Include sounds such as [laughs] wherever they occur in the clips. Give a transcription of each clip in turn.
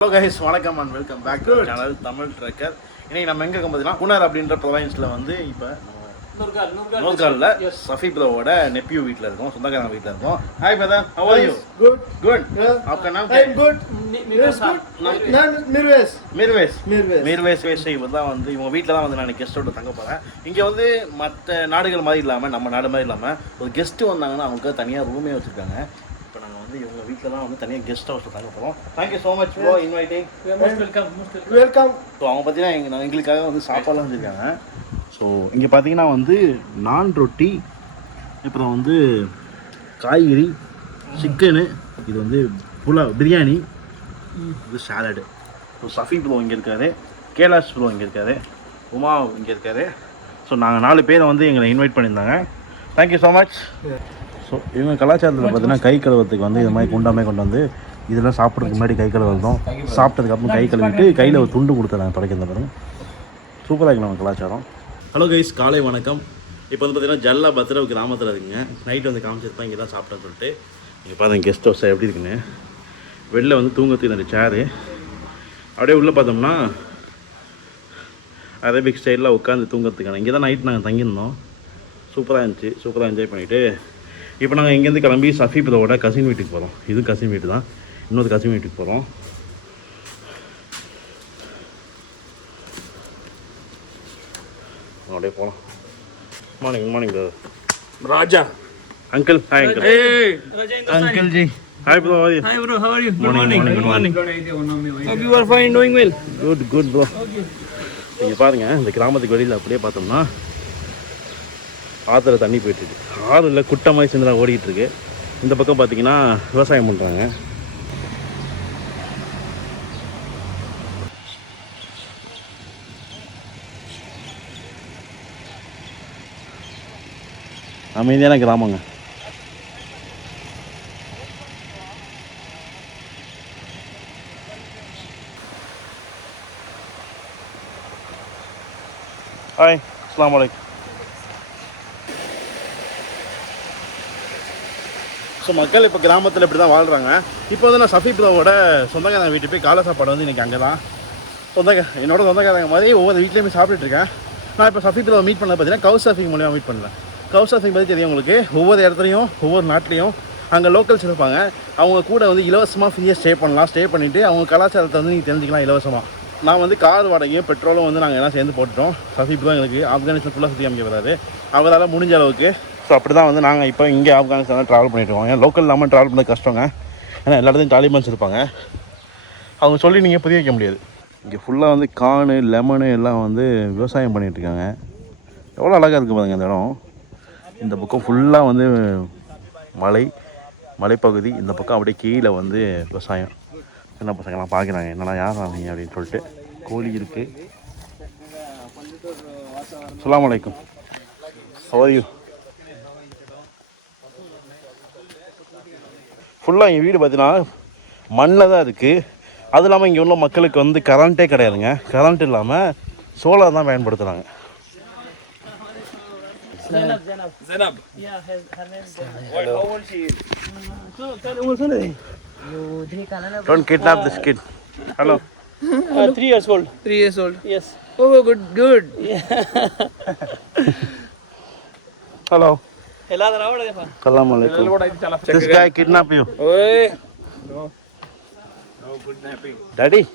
Hello guys வணக்கம் and welcome back to channel Tamil trekker இன்னைக்கு நம்ம எங்கே பார்த்தீங்கன்னா குணர் அப்படின்ற ப்ரொவைன்ஸ்ல வந்து இப்போ நூர்காலில் சஃபி பிரவோட நெப்பியூ வீட்ல இருக்கோம் சொந்தக்காரங்க வீட்ல இருக்கோம். Hi brother how are you good good ஆப்கர் நாம் குட் மிர்வேஸ் மிர்வேஸ் மிர்வேஸ் மிர்வேஸ் வேஸ் இவர் தான் வந்து இவங்க வீட்ல தான் வந்து நான் கெஸ்ட் கெஸ்ட்டோட தங்க போறேன். இங்கே வந்து மற்ற நாடுகள் மாதிரி இல்லாம நம்ம நாடு மாதிரி இல்லாம ஒரு கெஸ்ட் வந்தாங்கன்னா அவங்க தனியா ரூமே வச்சிருக்காங்க. வந்து இவங்க வீட்டில் தான் வந்து தனியாக கெஸ்ட் ஹவுஸில் தங்க போகிறோம் thank you so much bro inviting welcome so அவங்க பார்த்தீங்கன்னா எங்க நான் எங்களுக்காக வந்து சாப்பாடுலாம் வச்சுருக்காங்க ஸோ இங்கே பார்த்தீங்கன்னா வந்து நான் ரொட்டி அப்புறம் வந்து காய்கறி சிக்கனு இது வந்து புலாவ் பிரியாணி இது சாலடு ஸோ சஃபி ப்ரோ இங்கே இருக்காரு கேலாஷ் ப்ரோ இங்கே இருக்காரு உமா இங்கே இருக்காரு. ஸோ நாங்கள் நாலு பேரை வந்து எங்களை இன்வைட் பண்ணியிருந்தாங்க. தேங்க்யூ ஸோ மச் ஸோ இவங்க கலாச்சாரத்தில் பார்த்தீங்கன்னா கை கழுவுறதுக்கு வந்து இது மாதிரி குண்டாமே கொண்டு வந்து இதெல்லாம் சாப்பிட்றதுக்கு முன்னாடி கை கழுவுறதும் சாப்பிட்டதுக்கப்புறம் கை கழுவிட்டு கையில் ஒரு துண்டு கொடுத்துறாங்க தொடக்கிறது பாருங்க. சூப்பராக இருக்கு நம்ம கலாச்சாரம். ஹலோ கைஸ் காலை வணக்கம். இப்போ வந்து பார்த்தீங்கன்னா ஜல்லா பத்திர கிராமத்தில் இருக்குங்க. நைட் வந்து காமிச்சிருப்பேன் இங்கே தான் சாப்பிட்டேன்னு சொல்லிட்டு. இங்கே பாருங்க கெஸ்ட் ஹவுஸ் எப்படி இருக்குன்னு. வெளில வந்து தூங்கத்துக்கு ரெண்டு சேரு அப்படியே உள்ளே பார்த்தோம்னா அரேபிக் ஸ்டைலில் உட்காந்து தூங்குறதுக்கான. இங்கே தான் நைட் நாங்கள் தங்கியிருந்தோம் சூப்பராக இருந்துச்சு சூப்பராக என்ஜாய் பண்ணிவிட்டு இப்போ நாங்கள் இங்கேருந்து கிளம்பி சஃபீபதோட கசின் வீட்டுக்கு போகிறோம் இது கசின் வீட்டு தான் இன்னொரு கசின் வீட்டுக்கு போகிறோம் அப்படியே போகலாம் morning morning Raja. Uncle hi uncle. Uncle ji hi bro hi Hi bro, how are you? Good Morning, morning. morning, Good morning. Hope you are fine, doing well. Good good bro நீங்கள் பாருங்கள் இந்த கிராமத்துக்கு வெளியில் அப்படியே பார்த்தோம்னா ஆற்றுல தண்ணி போயிட்டுருக்கு. ஆறுல குட்டை மாதிரி சின்னதாக ஓடிட்டு இருக்கு இந்த பக்கம் பார்த்தீங்கன்னா விவசாயம் பண்ணுறாங்க அமைதியான கிராமங்க. ஹாய் அஸ்லாம் வலைக்கம் ஸோ மக்கள் இப்போ கிராமத்தில் இப்படி தான் வாழ்கிறாங்க இப்போ வந்து நான் சஃபிப்ரோவோட சொந்தக்காரங்க வீட்டுக்கு போய் காலை சாப்பாடு வந்து இன்றைக்கி அங்கே தான் சொந்தக்க என்னோட சொந்தக்காரங்க மாதிரி ஒவ்வொரு வீட்லேயுமே சாப்பிட்டுட்டு நான் இப்போ சஃபிப்ரோவை மீட் பண்ண பார்த்தீங்கன்னா கவு சர்ஃபிங் மூலியமாக மீட் பண்ணல கவு சர்ஃபிங் பற்றி தெரியும் உங்களுக்கு. ஒவ்வொரு இடத்துலையும் ஒவ்வொரு நாட்டிலையும் அங்கே லோக்கல்ஸ் இருப்பாங்க. அவங்க கூட வந்து இலவசமாக ஃப்ரீயாக ஸ்டே பண்ணலாம். ஸ்டே பண்ணிவிட்டு அவங்க கலாச்சாரத்தை வந்து நீங்கள் தெரிஞ்சுக்கலாம் இலவசமாக நான் வந்து கார் வாடகையும் பெட்ரோலும் வந்து நாங்கள் எல்லாம் சேர்ந்து போட்டுட்டோம். சஃபீப் தான் எங்களுக்கு ஆப்கானிஸ்தான் ஃபுல்லாக சுற்றி அமைக்க வராது அவரால் முடிஞ்ச அளவுக்கு ஸோ அப்படி தான் வந்து நாங்கள் இப்போ இங்கே ஆப்கானிஸ்தான் ட்ராவல் பண்ணிட்டு இருக்கோம். ஏன் லோக்கல் இல்லாமல் ட்ராவல் பண்ண கஷ்டங்க. ஏன்னா எல்லா இடத்துலையும் தாலிபான்ஸ் இருப்பாங்க. அவங்க சொல்லி நீங்கள் புரிய வைக்க முடியாது. இங்கே ஃபுல்லாக வந்து கானு லெமனு எல்லாம் வந்து விவசாயம் பண்ணிகிட்டு இருக்காங்க. எவ்வளோ அழகாக இருக்குது பாருங்க இந்த இடம். இந்த பக்கம் ஃபுல்லாக வந்து மலை மலைப்பகுதி. இந்த பக்கம் அப்படியே கீழே வந்து விவசாயம். சின்ன பசங்கள்லாம் பார்க்குறாங்க என்னடா யார் ஆகுங்க அப்படின்னு சொல்லிட்டு கோழி இருக்குது சலாம் அலைக்கும். சௌரியு ஃபுல்லாக எங்கள் வீடு பார்த்தீங்கன்னா மண்ணில் தான் இருக்குது அது இல்லாமல் இங்கே உள்ள மக்களுக்கு வந்து கரண்ட்டே கிடையாதுங்க கரண்ட் இல்லாமல் சோலார் தான் பயன்படுத்துகிறாங்க Zainab. Yeah, her, her name is What, how old she is? Don't kidnap this kid hello uh, three years old. Three years old. Yes. Oh, good, good. Hello [laughs] Assalamu alaikum. This guy kidnapped you. Oi. No. No kidnapping. Daddy.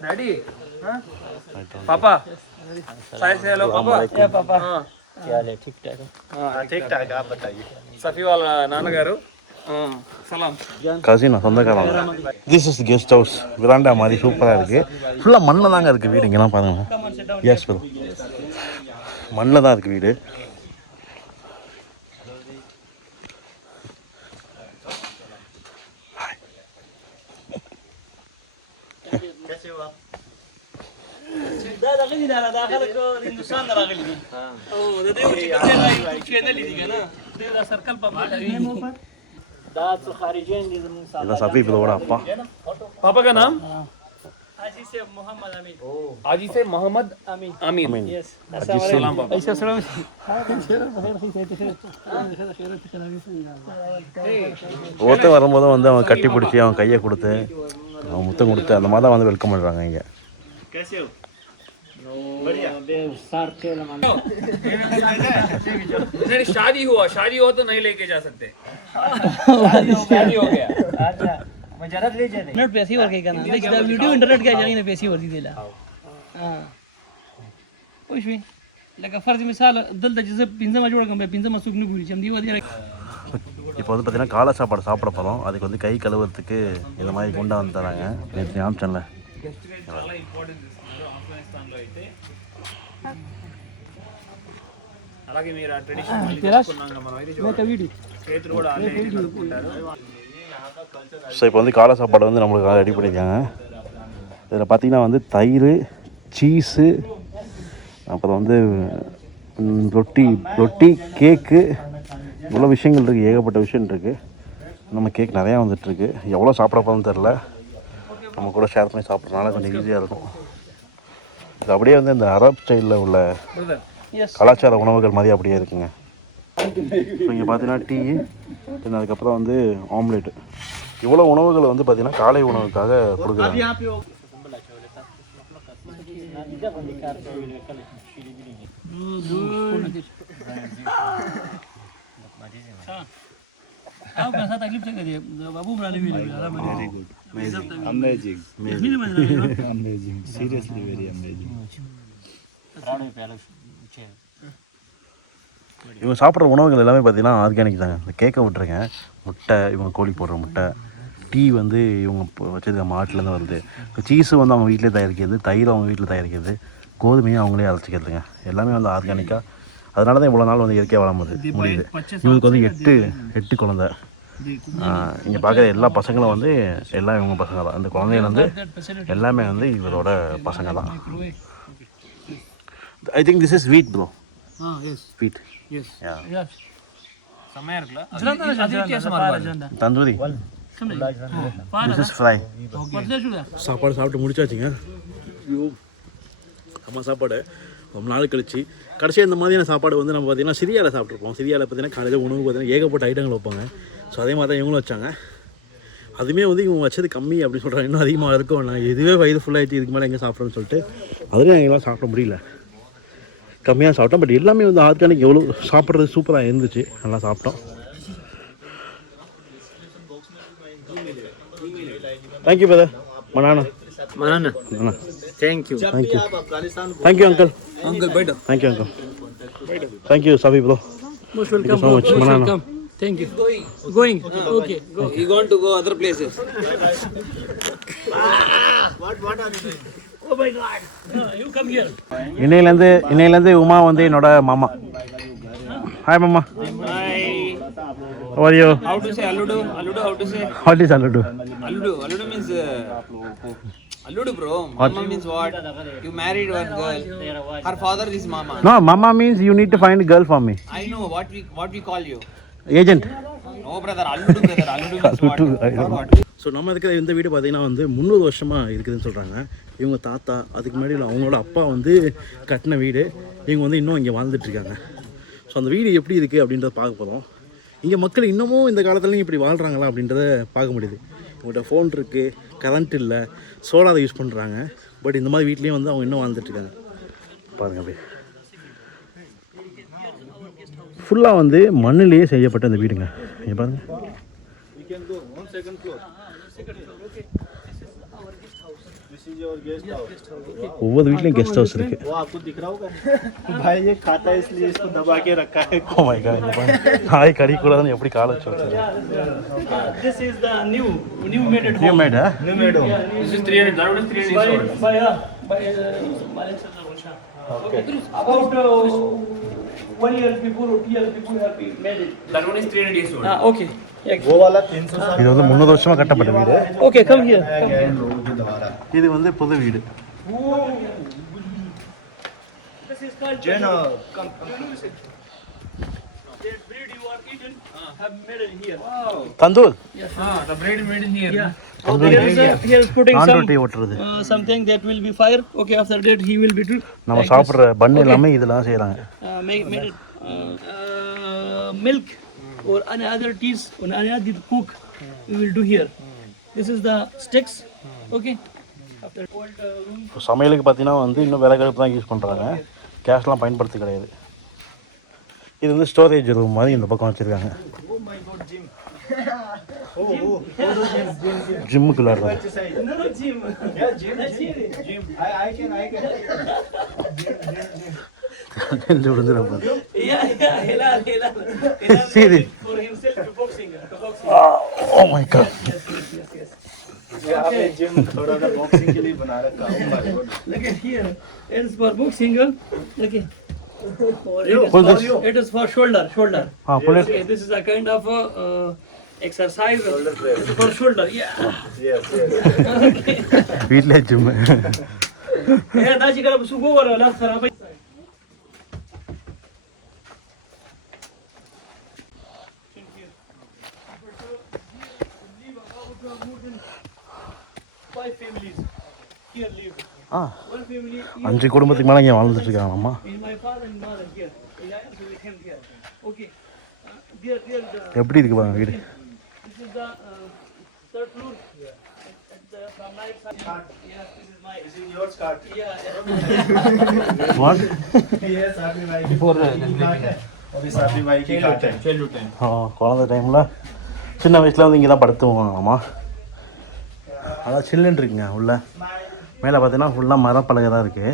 Daddy. Huh? Papa. Say hello, Papa. Yeah, Papa. क्या हाल है ठीक ठाक है ठीक ठाक आप बताइए सफी वाला नाना गारू கசினா சொந்தக்காரன் this is guest house veranda மாதிரி சூப்பராக இருக்குது ஃபுல்லாக மண்ணில் தாங்க இருக்குது வீடு இங்கெல்லாம் பாருங்கள் எஸ் மண்ணில் தான் இருக்குது வீடு داخلي لا داخلك هندوستان داخلي دي او ده دې چې کې نه لیدي کنه دا سرکل په دا څه خارجین دي زموږ سره இதான் சஃபி ப்ரோவோட அப்பா पापा का नाम حاجی سے محمد امین आजी से मोहम्मद امین अमीन Amin. यस सलाम पापा ऐसा सलाम ஒருத்தன் வரும்போது வந்து அவன் கட்டி பிடிச்சி அவன் கையை கொடுத்து அவங்க முத்தம் கொடுத்து அந்த மாதிரி தான் வந்து வெல்கம் பண்ணுறாங்க இங்கே नहीं शादी हुआ शादी हुआ तो नहीं लेके जा सकते शादी हो गया इंटरनेट पैसे वर काही करणार नेक्स्ट व्हिडिओ इंटरनेट काय जाणी पैसे वरती दिला हां पुष्पी लका फर्ज मिसाल दल त्याची जर पिंजा माझी ओळख पिंजा मसूक निघून चमदी वर இப்போ வந்து பார்த்தீங்கன்னா காலை சாப்பாடு சாப்பிட போகிறோம் அதுக்கு வந்து கை கழுவுறதுக்கு இந்த மாதிரி குண்டா வந்து தராங்க நேற்று ஆம்சன்ல చాలా ఇంపార్టెంట్ ఇస్తున్నారు ఆఫ్ఘనిస్తాన్లో అయితే అలాగే మీరు ఆ ట్రెడిషన్ మళ్ళీ తీసుకున్నాక మనం అయితే చూడాలి. చేతులు కూడా ఆల్రెడీ కడుక్కుంటారు ஸோ இப்போ வந்து காலை சாப்பாடு வந்து நம்மளுக்கு ரெடி பண்ணியிருக்காங்க இதில் பார்த்தீங்கன்னா வந்து தயிர் சீஸு அப்புறம் வந்து ம், ரொட்டி ரொட்டி கேக்கு இவ்வளோ விஷயங்கள் இருக்குது ஏகப்பட்ட விஷயம் இருக்குது நம்ம கேக் நிறையா வந்துட்டுருக்கு. எவ்வளோ சாப்பிட போகிறோம்னு தெரில நம்ம கூட ஷேர் பண்ணி சாப்பிட்றதுனால கொஞ்சம் ஈஸியாக இருக்கும். இது அப்படியே வந்து இந்த அரப் ஸ்டைலில் உள்ள கலாச்சார உணவுகள் மாதிரி அப்படியே இருக்குங்க. ஸோ இங்கே பார்த்தீங்கன்னா டீ தென் அதுக்கப்புறம் வந்து ஆம்லேட் இவ்வளோ உணவுகள் வந்து பார்த்தீங்கன்னா காலை உணவுக்காக கொடுக்குறாங்க. இவங்க சாப்பிட்ற உணவுகள் எல்லாமே பார்த்தீங்கன்னா ஆர்கானிக் தாங்க. இந்த கேக்கை முட்டை இவங்க கோழி போடுற முட்டை. டீ வந்து இவங்க இப்போ வச்சிருக்க மாட்டுலேருந்து வருது. இப்போ சீஸு வந்து அவங்க வீட்டிலே தயாரிக்கிறது தயிர் அவங்க வீட்டில் தயாரிக்கிறது. கோதுமையும் அவங்களே அரைச்சிக்கிறதுங்க. எல்லாமே வந்து ஆர்கானிக்காக அதனால தான் இவ்வளோ நாள் வந்து இயற்கையாக வளம் வந்து முடியுது. இவங்களுக்கு வந்து எட்டு எட்டு குழந்த. இங்கே பார்க்குற எல்லா பசங்களும் வந்து எல்லாம் இவங்க பசங்க தான். இந்த குழந்தைகள் வந்து எல்லாமே வந்து இவரோட பசங்க தான். I think this is wheat bro wheat tandoori. சாப்பாடு சாப்பிட்டு முடிச்சாச்சுங்க. அம்மா சாப்பாடு ரொம்ப நாள் கழிச்சு. கடைசியாக இந்த மாதிரியான சாப்பாடு வந்து நம்ம பார்த்திங்கன்னா சிரியாவில் சாப்பிட்ருப்போம் சிரியாவில் பார்த்திங்கன்னா காலையில் உணவு பார்த்தீங்கன்னா ஏகப்பட்ட ஐட்டங்கள் வைப்பாங்க. ஸோ அதே மாதிரி தான் இவங்களும் வச்சாங்க. அதுவுமே வந்து இவங்க வச்சது கம்மி அப்படின்னு சொல்கிறாங்க இன்னும் அதிகமாக இருக்கும். நான் இதுவே வயது ஃபுல்லாகிட்டு இதுக்கு மேலே எங்கே சாப்பிட்றேன்னு சொல்லிட்டு அதுலேயும் எங்களால் சாப்பிட முடியல. கம்மியாக சாப்பிட்டோம். பட் எல்லாமே வந்து ஆர்கானிக் எவ்வளோ சாப்பிட்றது சூப்பராக இருந்துச்சு. நல்லா சாப்பிட்டோம். தேங்க்யூ பதர் மனானா மனானா thank you thank you thank you uncle uncle बैठो thank you uncle thank you सभी bro most welcome so much मनाना thank you going okay he going to go other places what what are you இன்னையிலேருந்து இன்னையிலேருந்து உமா வந்து என்னோட மாமா hi மாமா How are you? How to say aludu? Aludu, how to say? What is aludu? Aludu, aludu means. Uh, Allude, bro. மாமா means what? You married one girl Her father is mama. No, mama means you need to find a girl for me. I know what we what we call you. Agent. No, brother. Allude, brother. Allude so நம்ம இருக்கிற இந்த வீடு பார்த்தீங்கன்னா வந்து முந்நூறு வருஷமாக இருக்குதுன்னு சொல்கிறாங்க இவங்க தாத்தா அதுக்கு முன்னாடி அவங்களோட அப்பா வந்து கட்டின வீடு இவங்க வந்து இன்னும் இங்கே வாழ்ந்துட்டுருக்காங்க ஸோ அந்த வீடு எப்படி இருக்குது அப்படின்றத பார்க்க போகிறோம் இங்கே மக்கள் இன்னமும் இந்த காலத்துலேயும் இப்படி வாழ்கிறாங்களா அப்படின்றத பார்க்க முடியுது இவங்கள்ட்ட ஃபோன் இருக்குது கரண்ட் இல்லை சோலாரை யூஸ் பண்ணுறாங்க பட் இந்த மாதிரி வீட்லேயும் வந்து அவங்க இன்னும் வாழ்ந்துட்டுருக்காங்க பாருங்க அப்படியே. ஃபுல்லாக வந்து மண்ணிலேயே செய்யப்பட்ட இந்த வீடுங்க. நீங்கள் பாருங்கள் ஒவ்வொரு வீட்லேயும் கெஸ்ட் ஹவுஸ் இருக்கு वो आपको दिख रहा होगा भाई ये खाता है इसलिए इसको दबा के रखा है ஓ மை காட் நாய் கடி கூடாதுன்னு எப்படி காலை வச்சு வச்சிருக்கேன் this is the new new made at new home மேடா This is 300 that is 300 by years old by uh, by uh, Malaysia Russia. Okay. About uh, one year before or two years before have been made it. that one is 300 years old Ah, okay. இது வந்து முந்நூறு வருஷமா கட்டப்பட்ட வீடு. Okay come here இது வந்து புது வீடு. தந்தூர்? நம்ம சாப்பிடுற பன் எல்லாமே இதெல்லாம் செய்யறாங்க milk uh, uh, or any other teas or any other cook we will do here. This is the sticks. Okay. After cold uh, room. இப்போ சமையலுக்கு பார்த்தீங்கன்னா வந்து இன்னும் விறகடுப்பு தான் யூஸ் பண்ணுறாங்க கேஸ்லாம் பயன்படுத்தி கிடையாது இது வந்து ஸ்டோரேஜ் ரூம் மாதிரி இந்த பக்கம் வச்சுருக்காங்க ஜிம்முக்குள்ள no, gym. Yeah, gym. Gym. gym. I, I can, I can. நெஞ்சு விழுந்துடும் Yeah, yeah, Hilal, Hilal. Hilal Siri. for himself to boxing. To boxing. Oh my god यहाँ पे जिम थोड़ा सा बॉक्सिंग के लिए बना रखा हूँ my God. Look at here. It is for boxing. huh? Look at. Or it, is Hold for, this. it is for shoulder, shoulder. ஆ புள்ளி Okay, this is a kind of uh, uh, exercise. Shoulder press. This is for shoulder. Yeah. Yes, yes. வீட்டிலே gym Yeah, that's you gotta sugo wala la sarabay. ஆ. அஞ்சு குடும்பத்துக்கு மேலே இங்கே வாழ்ந்துட்டு இருக்காங்க எப்படி இருக்கு பாருங்க வீடு? What? yes, குழந்தை டைமில் சின்ன வயசில் வந்து இங்கே தான் படுத்துவாங்களாமா அதான் சில்லுன்னு இருக்குங்க உள்ள. மேலே பார்த்தீங்கன்னா ஃபுல்லாக மரப்பலகை தான் இருக்குது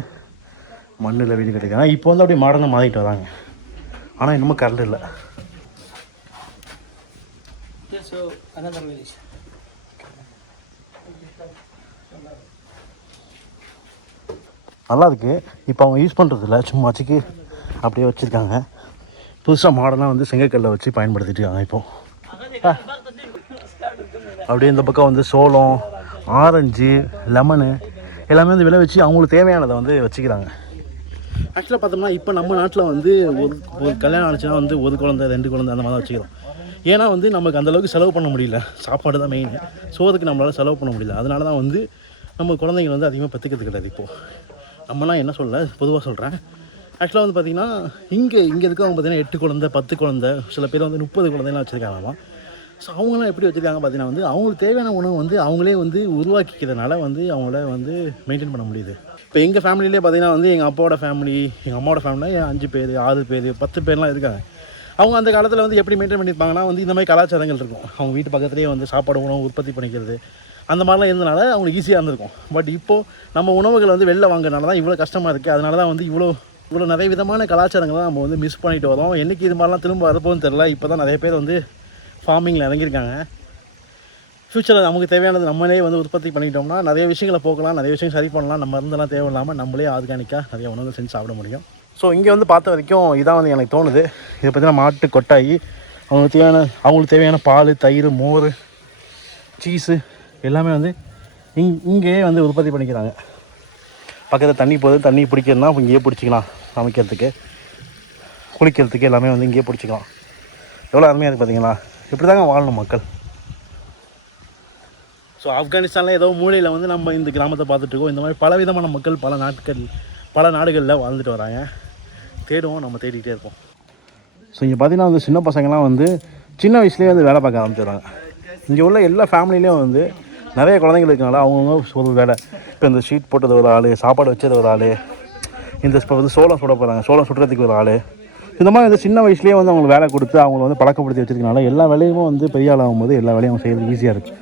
மண்ணில் வீடு கட்டிருக்காங்க. இப்போ வந்து அப்படியே மாடர்னாக மாறிட்டு வராங்க. ஆனால் இன்னமும் கரண்ட் இல்லை. நல்லா இருக்கு இப்போ அவங்க யூஸ் பண்ணுறதில்ல சும்மா வச்சுக்கு அப்படியே வச்சுருக்காங்க. புதுசாக மாடர்னாக வந்து செங்கக்கல்லை வச்சு பயன்படுத்திட்டு இருக்காங்க இப்போ. அப்படியே இந்த பக்கம் வந்து சோளம் ஆரஞ்சு லெமனு எல்லாமே வந்து விளை வச்சு அவங்களுக்கு தேவையானதை வந்து வச்சுக்கிறாங்க. ஆக்சுவலாக பார்த்தோம்னா இப்போ நம்ம நாட்டில் வந்து ஒரு ஒரு கல்யாணம் ஆச்சுன்னா வந்து ஒரு குழந்தை ரெண்டு குழந்தை அந்த மாதிரி தான் வச்சுக்கிறோம். ஏன்னா வந்து நமக்கு அந்த அளவுக்கு செலவு பண்ண முடியல. சாப்பாடு தான் மெயின் அதுக்கு நம்மளால் செலவு பண்ண முடியல. அதனால தான் வந்து நம்ம குழந்தைங்க வந்து அதிகமாக பெற்றுக்கிறது கிடையாது இப்போது நம்மலாம் என்ன சொல்ல பொதுவாக சொல்கிறேன் ஆக்சுவலாக வந்து பார்த்திங்கன்னா இங்கே இங்கே இருக்கவங்க பார்த்தீங்கன்னா எட்டு குழந்தை பத்து குழந்தை சில பேர் வந்து முப்பது குழந்தைலாம் வச்சுருக்காங்களாம்? ஸோ அவங்களாம் எப்படி வச்சுருக்காங்க பார்த்தீங்கன்னா வந்து அவங்களுக்கு தேவையான உணவு வந்து அவங்களே வந்து உருவாக்கிக்கிறதுனால வந்து அவங்கள வந்து மெயின்டைன் பண்ண முடியுது. இப்போ எங்கள் ஃபேமிலியிலே பார்த்தீங்கன்னா வந்து எங்கள் அப்பாவோட ஃபேமிலி எங்கள் அம்மாவோட ஃபேமிலியில் அஞ்சு பேர் ஆறு பேர் பத்து பேர்லாம் இருக்காங்க. அவங்க அந்த காலத்தில் வந்து எப்படி மெயின்டைன் பண்ணியிருப்பாங்கன்னா வந்து இந்த மாதிரி கலாச்சாரங்கள் இருக்கும். அவங்க வீட்டு பக்கத்துலேயே வந்து சாப்பாடு உணவு உற்பத்தி பண்ணிக்கிறது அந்த மாதிரிலாம் இருந்தனால அவங்களுக்கு ஈஸியாக இருந்திருக்கும். பட் இப்போது நம்ம உணவுகள் வந்து வெளில வாங்குறதுனால தான் இவ்வளோ கஷ்டமாக இருக்குது அதனால தான் வந்து இவ்வளோ இவ்வளோ நிறைய விதமான கலாச்சாரங்களை நம்ம வந்து மிஸ் பண்ணிட்டு வரோம். என்றைக்கு இது மாதிரிலாம் திரும்ப வரப்போன்னு தெரில இப்போ தான் நிறைய பேர் வந்து ஃபார்மிங்கில் இறங்கியிருக்காங்க. ஃப்யூச்சரில் நமக்கு தேவையானது நம்மளே வந்து உற்பத்தி பண்ணிட்டோம்னா நிறைய விஷயங்களை போக்கலாம் நிறைய விஷயம் சரி பண்ணலாம். நம்ம இருந்தெல்லாம் தேவையில்லாமல் நம்மளே ஆர்கானிக்காக நிறைய உணவுகள் செஞ்சு சாப்பிட முடியும். ஸோ இங்கே வந்து பார்த்த வரைக்கும் இதான் வந்து எனக்கு தோணுது. இதை பார்த்தீங்கன்னா மாட்டு கொட்டாயி அவங்களுக்கு தேவையான அவங்களுக்கு தேவையான பால் தயிர் மோர் சீஸு எல்லாமே வந்து இங் இங்கேயே வந்து உற்பத்தி பண்ணிக்கிறாங்க. பக்கத்தில் தண்ணி போகுது தண்ணி பிடிக்கிறதுனா இங்கேயே பிடிச்சிக்கலாம் சமைக்கிறதுக்கு. குளிக்கிறதுக்கு எல்லாமே வந்து இங்கேயே பிடிச்சிக்கலாம். எவ்வளோ அருமையாக இருக்குது பார்த்தீங்களா இப்படி தாங்க வாழணும் மக்கள். ஸோ ஆப்கானிஸ்தானில் ஏதோ மூலையில் வந்து நம்ம இந்த கிராமத்தை பார்த்துட்டு இருக்கோம். இந்த மாதிரி பலவிதமான மக்கள் பல நாட்கள் பல நாடுகளில் வாழ்ந்துட்டு வராங்க. தேடுவோம் நம்ம தேடிக்கிட்டே இருப்போம். ஸோ இங்கே பார்த்தீங்கன்னா வந்து சின்ன பசங்கள்லாம் வந்து சின்ன வயசுலேயே வந்து வேலை பார்க்க ஆரம்பிச்சிடுறாங்க. இங்கே உள்ள எல்லா ஃபேமிலிலையும் வந்து நிறைய குழந்தைகள் இருக்கனால அவங்கவுங்க ஒரு வேலை. இப்போ இந்த ஷீட் போட்டது ஒரு ஆள் சாப்பாடு வச்சது ஒரு ஆள். இந்த இப்போ வந்து சோளம் சுட போகிறாங்க சோளம் சுடுறதுக்கு ஒரு ஆள். இந்த மாதிரி வந்து சின்ன வயசுலேயே வந்து அவங்களுக்கு வேலை கொடுத்து அவங்கள வந்து பழக்கப்படுத்தி வச்சிருக்கனால எல்லா வேலையும் வந்து பெரிய ஆளாகும் போது எல்லா வேலையும் அவங்க செய்யறது ஈஸியாக இருக்குது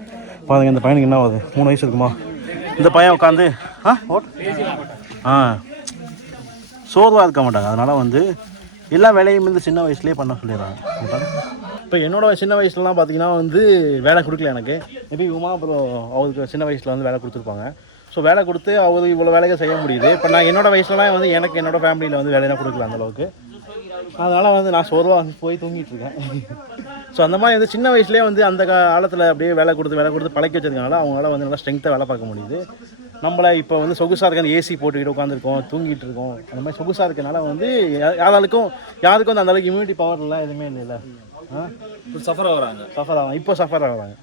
பாருங்க இந்த பையனுக்கு என்ன ஆகுது? மூணு வயசு இருக்குமா? இந்த பையன் உட்காந்து ஆ ஓட் ஆ. சோர்வாக இருக்க மாட்டாங்க. அதனால் வந்து எல்லா வேலையும் வந்து சின்ன வயசுலேயே பண்ண சொல்லிடுறாங்க. இப்போ என்னோட சின்ன வயசுலலாம் பார்த்தீங்கன்னா வந்து வேலை கொடுக்கல எனக்கு. மேபி உமா அப்புறம் அவருக்கு சின்ன வயசில் வந்து வேலை கொடுத்துருப்பாங்க. ஸோ வேலை கொடுத்து அவர் இவ்வளோ வேலைகள் செய்ய முடியுது. இப்போ நான் என்னோடய வயசுலலாம் வந்து எனக்கு என்னோடய ஃபேமிலியில் வந்து வேலையெல்லாம் கொடுக்கல அந்த அளவுக்கு. அதனால் வந்து நான் சோர்வாக போய் தூங்கிட்டு இருக்கேன். ஸோ அந்த மாதிரி வந்து சின்ன வயசுலேயே வந்து அந்த காலத்தில் அப்படியே வேலை கொடுத்து வேலை கொடுத்து பழக்கி வச்சதுனால அவங்களால வந்து நல்லா ஸ்ட்ரென்த்தாக வேலை பார்க்க முடியுது. நம்மளை இப்போ வந்து சொகுசாக இருக்க ஏசி போட்டுக்கிட்டு உட்காந்துருக்கோம் தூங்கிட்டு இருக்கோம். அந்த மாதிரி சொகுசாக இருக்கனால வந்து யாராலுக்கும் யாருக்கும் வந்து அந்த அளவுக்கு இம்யூனிட்டி பவர் எல்லாம் எதுவுமே இல்லைல்ல. சஃபர் ஆகுறாங்க. சஃபர் ஆகும் இப்போ சஃபர் ஆகுறாங்க.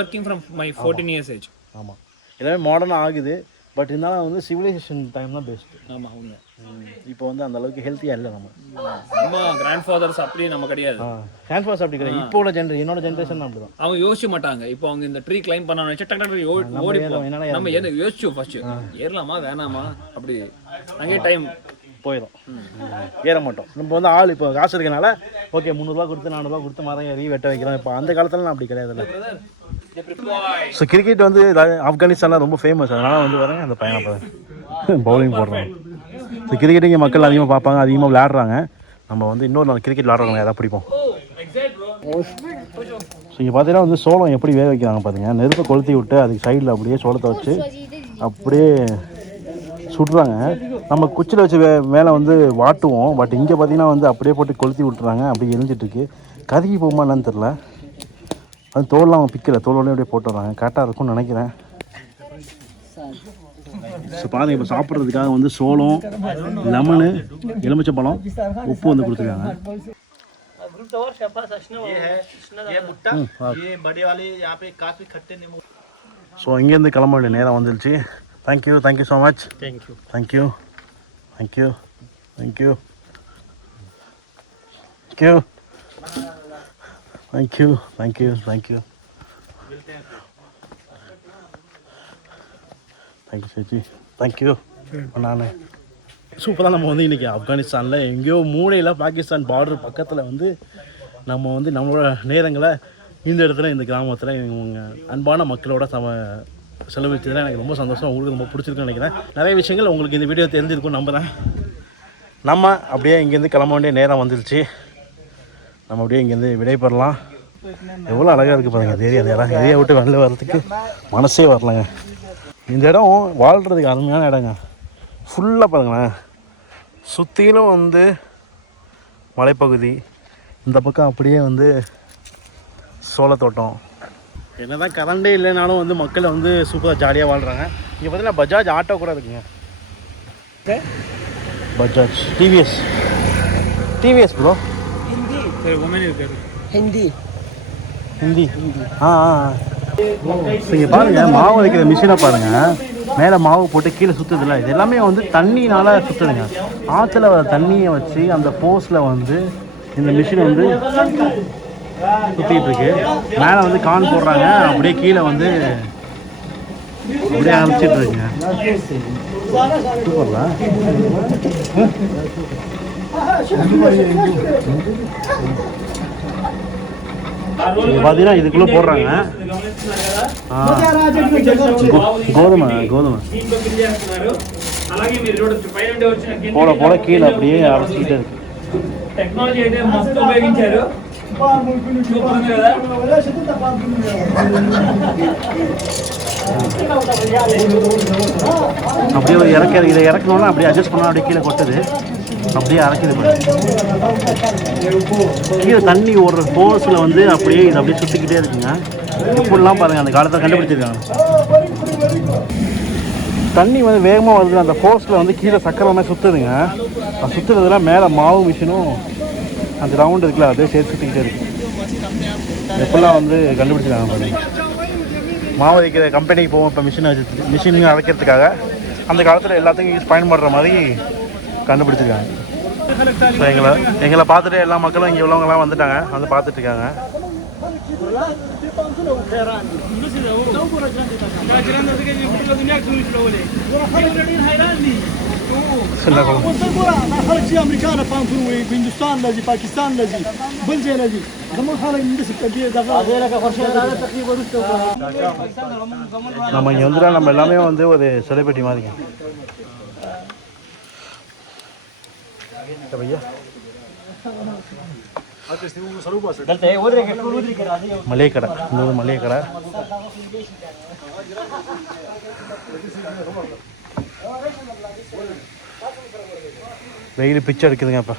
Working from my fourteen years age ஆமாம் எல்லாமே மாடர்னாக ஆகுது. பட் இருந்தாலும் வந்து சிவிலைசேஷன் டைம் தான் பெஸ்ட்டு ஆமா உண்மை. இப்போ வந்து அந்த அளவுக்கு ஹெல்த்தியாக இல்லை நம்ம. நம்ம கிராண்ட் ஃபாதர்ஸ் அப்படியே நம்ம கிடையாது. ஹேண்ட் வாஷ் அப்படி கிடையாது. இப்போ உள்ள ஜென்ரே என்னோட ஜென்ரேஷன் அப்படி தான் அவங்க யோசிக்க மாட்டாங்க. இப்போ அவங்க இந்த ட்ரீ கிளைம் பண்ண நினைச்சா டக்கு டக்கு ஓடி நம்ம ஏன் யோசிச்சோம் ஃபர்ஸ்ட் ஏறலாமா வேணாமா? அப்படி. அங்கே டைம் போயிடும். ஏற மாட்டோம். நம்ம வந்து ஆள் இப்போ காசு இருக்கனால ஓகே முந்நூறுரூவா கொடுத்து நானூறுரூவா கொடுத்து மரம் ஏறி வெட்ட வைக்கிறோம். இப்போ அந்த காலத்துலலாம் அப்படி கிடையாதுல்ல. ஸோ கிரிக்கெட் வந்து ஆப்கானிஸ்தானில் ரொம்ப ஃபேமஸ் அதனால் வந்து வரேன் அந்த பையனை பாருங்க. [laughs] பவுலிங் போடுறாங்க ஸோ கிரிக்கெட் இங்கே மக்கள் அதிகமாக பார்ப்பாங்க அதிகமாக விளையாடுறாங்க. நம்ம வந்து இன்னொரு நாள் கிரிக்கெட் விளையாடுறவங்க எதாவது பிடிப்போம். ஸோ இங்கே பார்த்தீங்கன்னா வந்து சோளம் எப்படி வேக வைக்கிறாங்க பாருங்க நெருப்பை கொளுத்தி விட்டு அதுக்கு சைடில் அப்படியே சோளத்தை வச்சு அப்படியே சுடுறாங்க. நம்ம குச்சியில் வச்சு வே மேலே வந்து வாட்டுவோம். பட் இங்கே பார்த்தீங்கன்னா வந்து அப்படியே போட்டு கொளுத்தி விட்டுறாங்க. அப்படியே எரிஞ்சிட்ருக்கு கருகி போகுமா என்னன்னு தெரில அது தோல்லாம் அவங்க பிக்கல தோலோடய அப்படியே போட்டுறாங்க கரெக்டாக இருக்கும்னு நினைக்கிறேன். ஸோ பாருங்கள் இப்போ சாப்பிட்றதுக்காக வந்து சோளம் லெமனு எலுமிச்சம்பழம் உப்பு வந்து கொடுத்துருக்காங்க. ஸோ இங்கேருந்து கிளம்ப வேண்டிய நேரம் வந்துருச்சு. Thank you thank you so much thank you thank you thank you thank you thank you thank you thank you thank you thank you சேச்சி thank you நான் சூப்பராக நம்ம வந்து இன்றைக்கி ஆப்கானிஸ்தானில் எங்கேயோ மூலையில் பாகிஸ்தான் பார்டர் பக்கத்தில் வந்து நம்ம வந்து நம்மளோட நேரங்களை இந்த இடத்துல இந்த கிராமத்தில் இவங்க அன்பான மக்களோட சம செலவழிச்சதில் எனக்கு ரொம்ப சந்தோஷம். உங்களுக்கு ரொம்ப பிடிச்சிருக்குன்னு நினைக்கிறேன். நிறைய விஷயங்கள் உங்களுக்கு இந்த வீடியோ தெரிஞ்சிருக்கும்னு நம்புகிறேன் நம்ம அப்படியே இங்கேருந்து கிளம்ப வேண்டிய நேரம் வந்துருச்சு. நம்ம அப்படியே இங்கேருந்து விடைபெறலாம் எவ்வளோ அழகாக இருக்குது பாருங்க. இந்த ஏரியா ஏரியா விட்டு வெளில வர்றதுக்கு மனசே வரலங்க. இந்த இடம் வாழ்கிறதுக்கு அருமையான இடங்க. ஃபுல்லாக பாருங்களேன். சுற்றிலும் வந்து மலைப்பகுதி. இந்த பக்கம் அப்படியே வந்து சோளத்தோட்டம். என்ன தான் கரண்டே இல்லைனாலும் வந்து மக்கள் வந்து சூப்பராக ஜாலியாக வாழ்கிறாங்க இங்கே பார்த்தீங்கன்னா பஜாஜ் ஆட்டோ கூட இருக்குங்க. பஜாஜ். டிவிஎஸ் டிவிஎஸ் ப்ரோ சரி உமன் இருக்காரு ஹிந்தி ஆ ஆ. இங்கே பாருங்க மாவு வைக்கிற மிஷினை பாருங்க. மேலே மாவு போட்டு கீழே சுற்றுதில்ல இது எல்லாமே வந்து தண்ணினால சுற்றுதுங்க ஆற்றுல வர தண்ணியை வச்சு அந்த போஸில் வந்து இந்த மிஷின் வந்து சுற்றிட்டுருக்கு மேலே வந்து கான் போடுறாங்க. அப்படியே கீழே வந்து அப்படியே அரைச்சிட்டு இருக்குங்க. சூப்பர்ல? இது பார்த்தீங்கன்னா இதுக்குள்ளே போடுறாங்க. கோதுமை கோதுமை. పోల పోల కీల అప్పుడు అరసీట్ టెక్నాలజీ అయితే మస్తు ఉపయోగించారు அப்படியே இறக்க இதை இறக்கணும்னா அப்படியே அட்ஜஸ்ட் பண்ணால் அப்படியே கீழே கொட்டுது. அப்படியே அரைக்குது பாருங்க. கீழே தண்ணி ஓடுற ஃபோர்ஸில் வந்து அப்படியே இது அப்படியே சுற்றிக்கிட்டே இருக்குங்க. இப்படிலாம் பாருங்கள் அந்த காலத்தில் கண்டுபிடிச்சிருக்காங்க. தண்ணி வந்து வேகமாக வருது அந்த ஃபோர்ஸில் வந்து கீழே சக்கரை மாதிரி சுற்றுதுங்க அது சுற்றுறதுலாம் மேலே மாவு மிஷினும் அந்த ரவுண்ட் இருக்குல்ல அதே சேர்த்து சுற்றிக்கிட்டே இருக்கு. எப்படிலாம் வந்து கண்டுபிடிச்சிருக்காங்க பாருங்க. மாவு வைக்கிற கம்பெனிக்கு போவோம் இப்போ மிஷினை வச்சு மிஷினையும் அரைக்கிறதுக்காக அந்த காலத்தில் எல்லாத்துக்கும் யூஸ் பயன்படுற மாதிரி கண்டுபிடிச்சிருக்காங்க. ஸோ எங்களை எங்களை பார்த்துட்டு எல்லா மக்களும் இங்கே உள்ளவங்கலாம் வந்துட்டாங்க. வந்து பார்த்துட்டு இருக்காங்க خلک امریکا نه پانتون وي هندستان نه நம்ம இங்கே வந்துட்டு நம்ம எல்லாமே வந்து ஒரு செலிபிரிட்டி மாதிரி பையா மளிகை கடை இந்த ஒரு மளிகை கடை வெயில் பிச்சை எடுக்குதுங்க இப்போ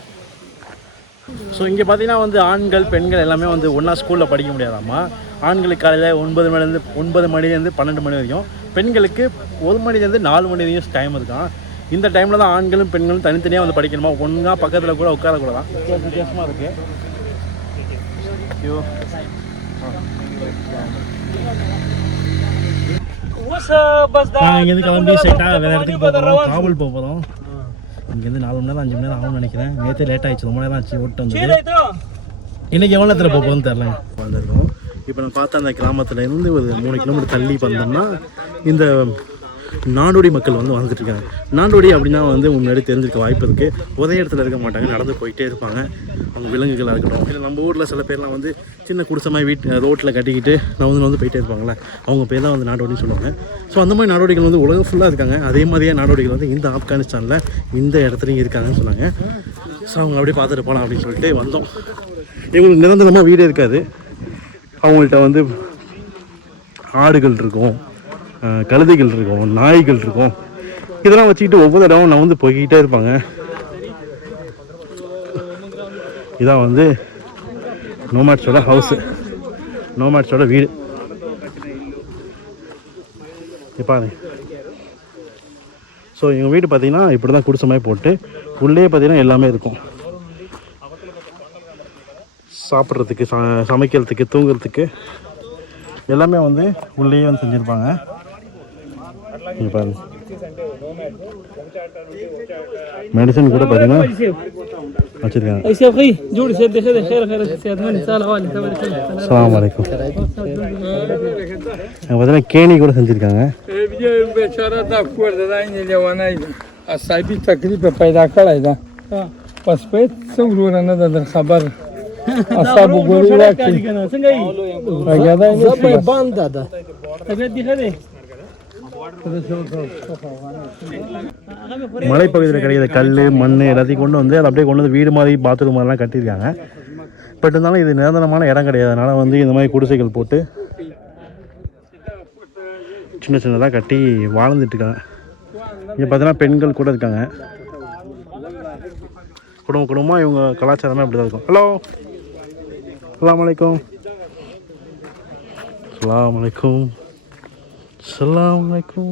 ஸோ இங்கே பார்த்தீங்கன்னா வந்து ஆண்கள் பெண்கள் எல்லாமே வந்து ஒன்றா ஸ்கூலில் படிக்க முடியாதாம்மா? ஆண்களுக்கு காலையில் ஒன்பது மணிலேருந்து ஒன்பது மணிலேருந்து பன்னெண்டு மணி வரைக்கும் பெண்களுக்கு ஒரு மணிலேருந்து நாலு மணி வரைக்கும் டைம் இருக்கான் இந்த டைமில் தான் ஆண்களும் பெண்களும் தனித்தனியாக வந்து படிக்கணுமா? ஒன்றா பக்கத்தில் கூட உட்காரக்கூடாதான் வித்தியாச வித்தியாசமாக இருக்குது ஐயோ இங்கேருந்து கிளம்பி ஸ்ட்ரைட்டாக வேறு இடத்துக்கு போக போகிறோம் காவல் போக போகிறோம் இங்கேருந்து நாலு மணி நேரம் அஞ்சு மணி நேரம் ஆகும்னு நினைக்கிறேன். நேற்றே லேட் ஆயிடுச்சு. ரொம்ப நேரம் ஆச்சு. ஓட்டு ito. இன்னைக்கு எவ்வளோ நேரத்தில் போக போகிறோம்னு தெரிலங்க வந்திருக்கோம் இப்போ நான் பார்த்த அந்த கிராமத்துல இருந்து ஒரு மூணு கிலோமீட்டர் தள்ளி வந்தோம்னா இந்த நாடோடி மக்கள் வந்து வாழ்ந்துட்டு இருக்காங்க. நாடோடி அப்படின்னா வந்து முன்னாடி தெரிஞ்சிருக்க வாய்ப்பு இருக்குது ஒரே இடத்துல இருக்க மாட்டாங்க நடந்து போயிட்டே இருப்பாங்க. அவங்க விலங்குகளாக இருக்கட்டும் இல்லை நம்ம ஊரில் சில பேர்லாம் வந்து சின்ன குடிசமாக வீட்டு ரோட்டில் கட்டிக்கிட்டு நான் வந்து வந்து போயிட்டே இருப்பாங்களே அவங்க பேர் தான் வந்து நாடோடின்னு சொல்லுவாங்க. ஸோ அந்த மாதிரி நாடோடிகள் வந்து உலகம் ஃபுல்லாக இருக்காங்க. அதே மாதிரியே நாடோடிகள் வந்து இந்த ஆப்கானிஸ்தானில் இந்த இடத்துலையும் இருக்காங்கன்னு சொன்னாங்க. ஸோ அவங்க அப்படியே பார்த்துட்டு போகலாம் அப்படின்னு சொல்லிட்டு வந்தோம். இவங்களுக்கு நிரந்தரமாக வீடு இருக்காது. அவங்கள்ட்ட வந்து ஆடுகள் இருக்கும். கழுதைகள் இருக்கும் நாய்கள் இருக்கும். இதெல்லாம் வச்சுக்கிட்டு ஒவ்வொரு இடமும் நான் வந்து போய்கிட்டே இருப்பாங்க. இதான் வந்து நோமேட்ஸோட ஹவுஸு நோமேட்ஸோட வீடு. இப்போ ஸோ எங்கள் வீடு பார்த்தீங்கன்னா இப்படி தான் குடிசை மாதிரி போட்டு உள்ளே பார்த்தீங்கன்னா எல்லாமே இருக்கும். சாப்பிட்றதுக்கு ச சமைக்கிறதுக்கு தூங்குறதுக்கு எல்லாமே வந்து உள்ளேயே வந்து செஞ்சுருப்பாங்க. मेडिसिन ಕೂಡ ಬದಿನ ಅಚ್ಚಿದ ಐಸೆ ಕೈ ಜೋಡಿ ಸೇ ದೇಖೆ ದೇ ಖೈರ್ ಖೈರ್ ಸೇದ್ ಮನೆ ಸಾಲ ವಾಲಿ ತಬರಿ ಸಲಾಮ್ ಅಲೈಕುಂ ಬದನ ಕೇಣಿ ಕೂಡ செஞ்சிருக்காங்க ಏ ವಿಜಯ ಬೇಚಾರಾ ತಾ ಕೂರ್ ದಾ ಇನ್ ಜವಾನೈ ಅಸಾಬಿ ತಕಲೀಫ ಪೈದಾ ಕಳೈದಾ ಪಸ್ ಪೇ ಸಂಗ್ರೂರ ನದ ದರ ಖಬರ್ ಅಸಾಬು ಗೋರಿ ವಾಕಿ ಸಂಗೈ ಬಗದಾ ಬಿ ಬಂದಾದ ತಬೆ ದಿಖೆ மலைப்பகுதியில் கிடைக்கிற கல் மண் எல்லாத்தையும் கொண்டு வந்து அதை அப்படியே கொண்டு வந்து வீடு மாதிரி பாத்ரூம் மாதிரிலாம் கட்டியிருக்காங்க. பட் இருந்தாலும் இது நிரந்தரமான இடம் கிடையாது. அதனால் வந்து இந்த மாதிரி குடிசைகள் போட்டு சின்ன சின்னதாக கட்டி வாழ்ந்துட்டுருக்காங்க இங்கே பார்த்தீங்கன்னா பெண்கள் கூட இருக்காங்க. குடும்ப குடும்பமாக இவங்க கலாச்சாரமே அப்படி தான் இருக்கும். ஹலோ அலாம் வலைக்கும் அலாம் வலைக்கும் সালাম আলাইকুম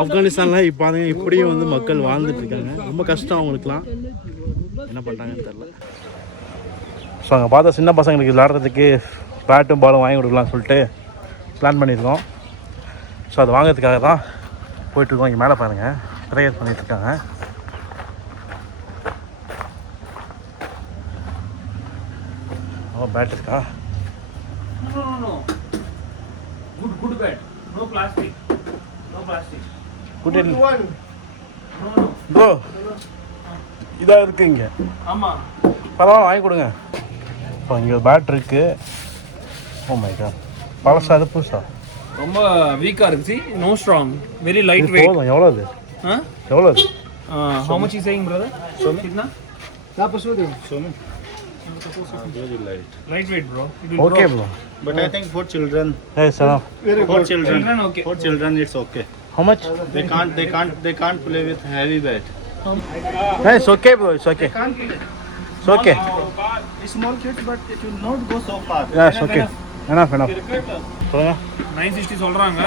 ஆப்கானிஸ்தான்லாம் இப்போ இப்படியும் வந்து மக்கள் வாழ்ந்துட்டு இருக்காங்க. ரொம்ப கஷ்டம் அவங்களுக்குலாம் என்ன பண்ணுறாங்கன்னு தெரில ஸோ அங்கே பார்த்தா சின்ன பசங்களுக்கு விளாட்றதுக்கு பேட்டும் பாலும் வாங்கி கொடுக்கலாம்னு சொல்லிட்டு பிளான் பண்ணியிருக்கோம். ஸோ அது வாங்கிறதுக்காக தான் போயிட்டுருக்கோம் இங்கே மேலே பாருங்கள் ப்ரேயர் பண்ணிகிட்ருக்காங்க ஓ பேட் இருக்கா? Good good bad no plastic no plastic good bro இதாக இருக்கு இங்கே. ஆமாம் பரவாயில்ல வாங்கி கொடுங்க. இப்போ இங்கே பேட் இருக்குது ஓ oh மை காட் பழசா அது புதுசா? ரொம்ப வீக்காக இருந்துச்சு no strong very light weight எவ்வளோ அது? எவ்வளோ how much is saying brother Soman கிட்னா நாற்பது ரூபாய் சோமன் Right weight, bro. Okay, bro. But I think for children. Hey, sir. For children, okay. For children, it's okay. How much? They can't. They can't. They can't play with heavy weight. Hey, it's okay, bro. It's okay. They can't. It's okay. Small kids, but it will not go so far. Yeah, okay. Enough. enough. Nine sixty சொல்றாங்க.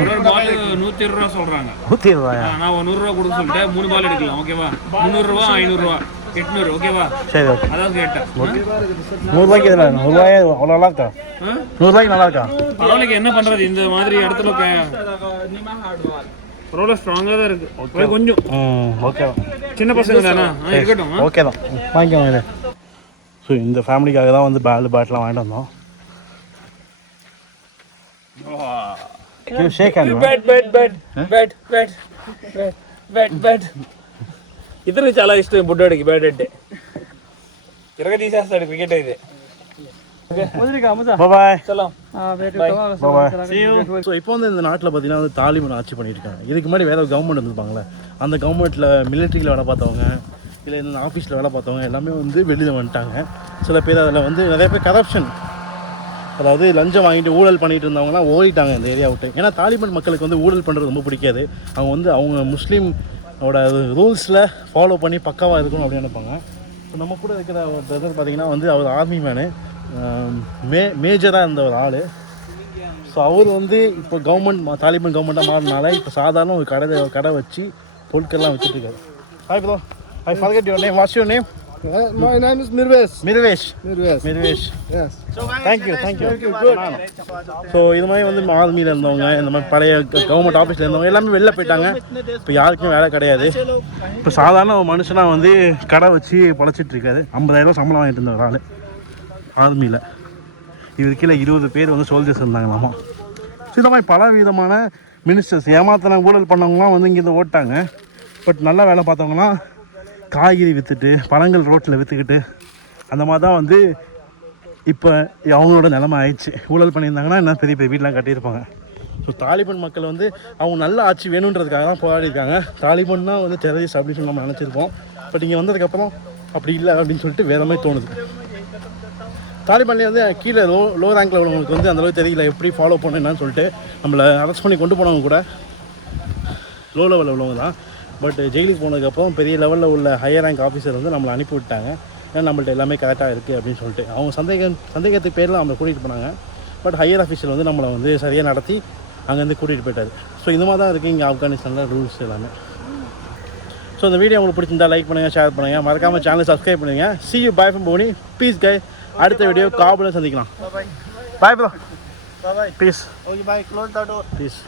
ஒரு பால் நூத்தி இருபது ரூபா சொல்றாங்க. நூற்றி இருபதாயா ஆ, நான் ஒரு நூறு ரூபா கொடுக்க சொல்லிட்டேன் மூணு பால் எடுக்கலாம் ஓகேவா? முந்நூறு ரூபா ஐநூறு ரூபா எட்நூறு ஓகேவா? சரி ஓகே. அதான் கேட்டேன். நூறுரூவாய்க்கு இதில் நூறுரூவாயே அவ்வளோ நல்லா இருக்கா? நூறுரூவாய்க்கு நல்லா இருக்கா? பரவாயில்லைக்கு என்ன பண்றது? இந்த மாதிரி இடத்துல பரவாயில்ல ஸ்ட்ராங்கா தான் இருக்கு. ஒரு கொஞ்சம். ம் ஓகே. சின்ன பசங்க தானே? இருக்கட்டும். ஓகே தான். வாங்கிக்கோங்க. ஸோ இந்த ஃபேமிலிக்காக தான் வந்து பேல் பேட்லாம் வாங்கிட்டு வந்தோம். You shake hand. You bet, bet, bet, bet, bet, bet, bet, bet. ఇతను చాలా ఇష్టం బుడ్డోడికి బ్యాట్ అంటే తిరగ తీసేస్తాడు క్రికెట్ అయితే இப்போ வந்து இந்த நாட்டில் பார்த்தீங்கன்னா வந்து தாலிபான் ஆட்சி பண்ணிட்டு இருக்காங்க இதுக்கு முன்னாடி வேற கவர்மெண்ட் இருந்திருப்பாங்களே அந்த கவர்மெண்ட்டில் மிலிட்ரியில் வேலை பார்த்தவங்க இல்லை இந்த ஆஃபீஸில் வேலை பார்த்தவங்க எல்லாமே வந்து வெளியில் வந்துட்டாங்க சில பேர் அதுல வந்து நிறைய பேர் கரப்ஷன் அதாவது லஞ்சம் வாங்கிட்டு ஊழல் பண்ணிட்டு இருந்தவங்கலாம் ஓடிட்டாங்க இந்த ஏரியா விட்டு. ஏன்னா தாலிபான் மக்களுக்கு வந்து ஊழல் பண்ணுறது ரொம்ப பிடிக்காது. அவங்க வந்து அவங்க முஸ்லீம் ஓட ரூல்ஸில் ஃபாலோ பண்ணி பக்காவாக இருக்கணும் அப்படின்னு நினைப்பாங்க. இப்போ நம்ம கூட இருக்கிற ஒரு பிரதர் பார்த்திங்கன்னா வந்து அவர் ஆர்மி மேனு மே மேஜராக இருந்த ஒரு ஆள். ஸோ அவர் வந்து இப்போ கவர்மெண்ட் தாலிபான் கவர்மெண்ட்டாக மாறினால இப்போ சாதாரண ஒரு கடை கடை வச்சு பொருட்கள்லாம் வச்சுட்டு இருக்காரு. Hi bro I forget your name what's your name My name is Mirves. Mirwais Mirves. Mirwais Yes. Thank you thank you so இது மாதிரி வந்து ஆர்மியில் இருந்தவங்க இந்த மாதிரி பழைய கவர்மெண்ட் ஆஃபீஸில் இருந்தவங்க எல்லாமே வெளில போயிட்டாங்க. இப்போ யாருக்கும் வேலை கிடையாது. இப்போ சாதாரண ஒரு மனுஷனாக வந்து கடை வச்சு பொழைச்சிட்டு இருக்காரு. ஐம்பதாயிரம் சம்பளம் வாங்கிட்டு இருந்த ஒரு ஆள். ஆர்மியில் இவர் கீழே இருபது பேர் வந்து சோல்ஜர்ஸ் இருந்தாங்களாமா. ஸோ இந்த மாதிரி பல விதமான மினிஸ்டர்ஸ் ஏமாத்தின ஊழல் பண்ணவங்களாம் வந்து இங்கேருந்து ஓட்டாங்க. பட் நல்லா வேலை பார்த்தவங்களாம் காய்கறி விற்றுட்டு பழங்கள் ரோட்டில் விற்றுக்கிட்டு அந்த மாதிரி தான் வந்து இப்போ அவங்களோட நிலமை ஆயிடுச்சு. ஊழல் பண்ணியிருந்தாங்கன்னா என்ன பெரிய பெரிய வீடெலாம் கட்டியிருப்பாங்க. ஸோ தாலிபான் மக்கள் வந்து அவங்க நல்ல ஆட்சி வேணுன்றதுக்காக தான் போராடிருக்காங்க தாலிபான் தான் வந்து டெரரிஸ்ட் அப்படின்னு சொல்லி நம்ம நினச்சிருப்போம். பட் இங்கே வந்ததுக்கப்புறம் அப்படி இல்லை அப்படின்னு சொல்லிட்டு வேற மாதிரி தோணுது. தாலிபான்லேயே வந்து கீழே லோ லோ ரேங்கில் உள்ளவங்களுக்கு வந்து அந்தளவுக்கு தெரியல எப்படி ஃபாலோ பண்ணணும்னு சொல்லிட்டு நம்மளை அரெஸ்ட் பண்ணி கொண்டு போனவங்க கூட லோ லெவலில் உள்ளவங்க தான். பட் ஜெயிலுக்கு போனதுக்கப்புறம் பெரிய லெவலில் உள்ள ஹையர் ரேங்க் ஆஃபீஸர் வந்து நம்மளை அனுப்பி விட்டாங்க. ஏன்னா நம்மள்ட்ட எல்லாமே கரெக்டாக இருக்குது அப்படின்னு சொல்லிட்டு. அவங்க சந்தேகம் சந்தேகத்துக்கு பேரில் நம்மளை கூட்டிகிட்டு போனாங்க. பட் ஹையர் ஆஃபீஸர் வந்து நம்மளை வந்து சரியாக நடத்தி அங்கேருந்து கூட்டிகிட்டு போயிட்டார். ஸோ இந்த மாதிரி தான் இருக்குது இங்கே ஆப்கானிஸ்தானில் ரூல்ஸ் எல்லாமே. ஸோ இந்த வீடியோ உங்களுக்கு பிடிச்சிருந்தா லைக் பண்ணுங்கள் ஷேர் பண்ணுங்கள் மறக்காமல் சேனல் சப்ஸ்கிரைப் பண்ணுங்க சி யூ பாய் ஃப்ரம் போனி பீஸ் கை அடுத்த வீடியோ காபுல சந்திக்கலாம். Bye bro bye. Peace bye. Close the door. Peace